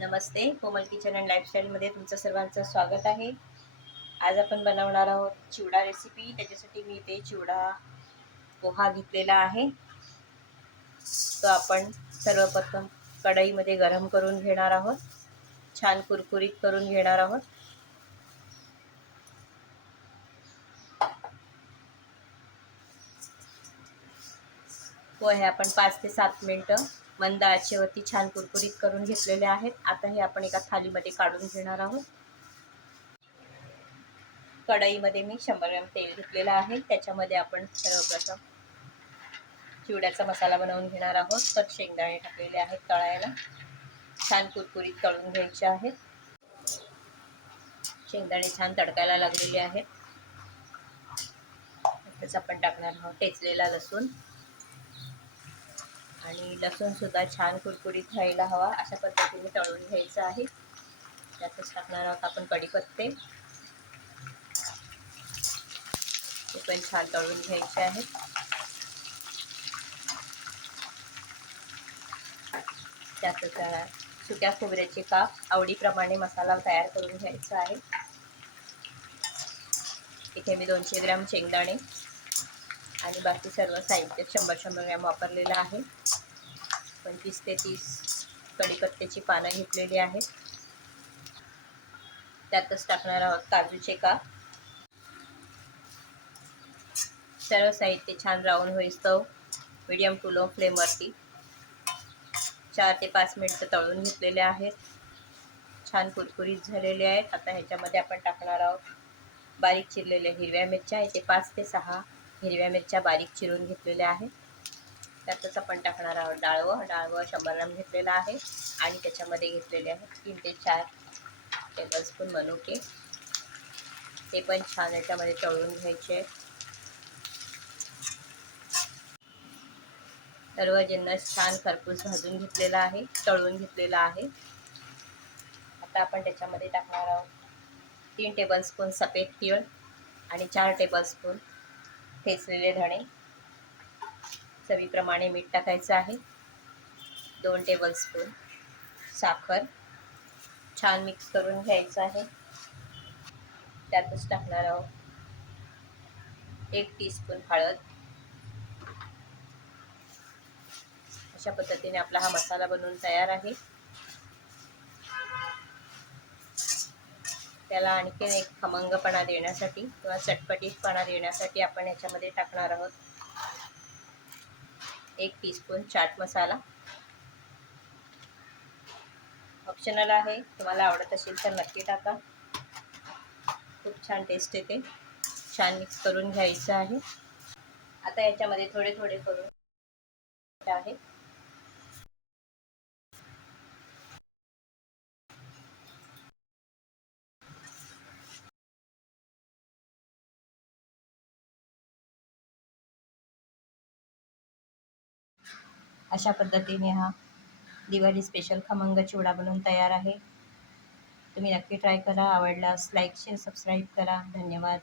Namaste, Komal kitchen and लाईफस्टाईलमध्ये तुमचं सर्वांचं स्वागत आहे. आज आपण बनवणार आहोत चिवडा रेसिपी. त्याच्यासाठी मी इथे चिवडा पोहा घेतलेला आहे. तो आपण सर्वप्रथम कढईमध्ये गरम करून घेणार आहोत. छान कुरकुरीत करून घेणार आहोत. पोहे आपण 5 ते 7 मिनिटं मंद आचेवरती छान कुरकुरीत करून घेतलेले आहेत. आता हे आपण एका थालीमध्ये काढून घेणार आहोत. कढईमध्ये मी 100 ग्रॅम तेल घेतलेलं आहे. त्याच्यामध्ये आपण सर्वप्रथम चिवड्याचा मसाला बनवून घेणार आहोत. तर शेंगदाणे टाकलेले आहेत तळायला. छान कुरकुरीत तळून घ्यायचे आहेत. शेंगदाणे छान तडकायला लागलेले आहेत. त्याच आपण टाकणार आहोत ठेचलेला लसूण. आणि लसूण सुद्धा छान कुरकुरीत व्हायला हवा अशा पद्धतीने तळून घ्यायचं आहे. त्यातच टाकणार आहोत आपण कढीपत्ते. ते पण छान तळून घ्यायचे आहेत. त्यातच सुक्या खोबऱ्याचे काप. आवडीप्रमाणे मसाला तयार करून घ्यायचा आहे. इथे मी 200 ग्रॅम शेंगदाणे आणि बाकी सर्व साहित्य 100 ग्रॅम वापरलेलं आहे. 25 ते 30 कढीपत्त्याची पानं घेतलेली आहेत. त्यातच टाकणार आहोत काजूचे काप. सर्व साहित्य छान ब्राऊन होईस्तव मीडियम टू लो फ्लेमवरती 4 ते 5 मिनिटं तळून घेतलेले आहेत. छान कुरकुरीत झालेले आहेत. आता ह्याच्यामध्ये आपण टाकणार आहोत बारीक चिरलेल्या हिरव्या मिरच्या. इथे 5 ते 6 हिरव्या मिरच्या बारीक चिरून घेतलेल्या आहेत. त्यातच आपण टाकणार आहोत डाळवं. 100 ग्रॅम घेतलेलं आहे आणि त्याच्यामध्ये घेतलेले आहेत 3 ते 4 टेबलस्पून मनुके. ते पण छान याच्यामध्ये तळून घ्यायचे. सर्व जिन्नस छान खरपूस भाजून घेतलेला आहे, तळून घेतलेला आहे. आता आपण त्याच्यामध्ये टाकणार आहोत 3 टेबलस्पून सफेद तीळ आणि 4 टेबलस्पून ठेचलेले धणे. चवीप्रमाणे मीठ टाकायचं आहे. 2 टेबलस्पून साखर. छान मिक्स करून घ्यायचं आहे. त्यातच टाकणार आहोत 1 टीस्पून हळद. अशा पद्धतीने आपला हा मसाला बनवून तयार आहे. त्याला आणखीन एक खमंगपणा देण्यासाठी किंवा चटपटीतपणा देण्यासाठी आपण याच्यामध्ये टाकणार आहोत 1 टीस्पून चाट मसाला. ऑप्शनल आहे, तुम्हाला आवडत असेल तर नक्की टाका. खूप छान टेस्ट येते. छान मिक्स करून घ्यायचं आहे. आता याच्यामध्ये थोडे थोडे करून आहे. अशा पद्धतीने हा दिवाळी स्पेशल खमंग चिवडा बनवून तयार आहे. तुम्ही नक्की ट्राय करा. आवडल्यास लाईक शेअर सबस्क्राईब करा. धन्यवाद.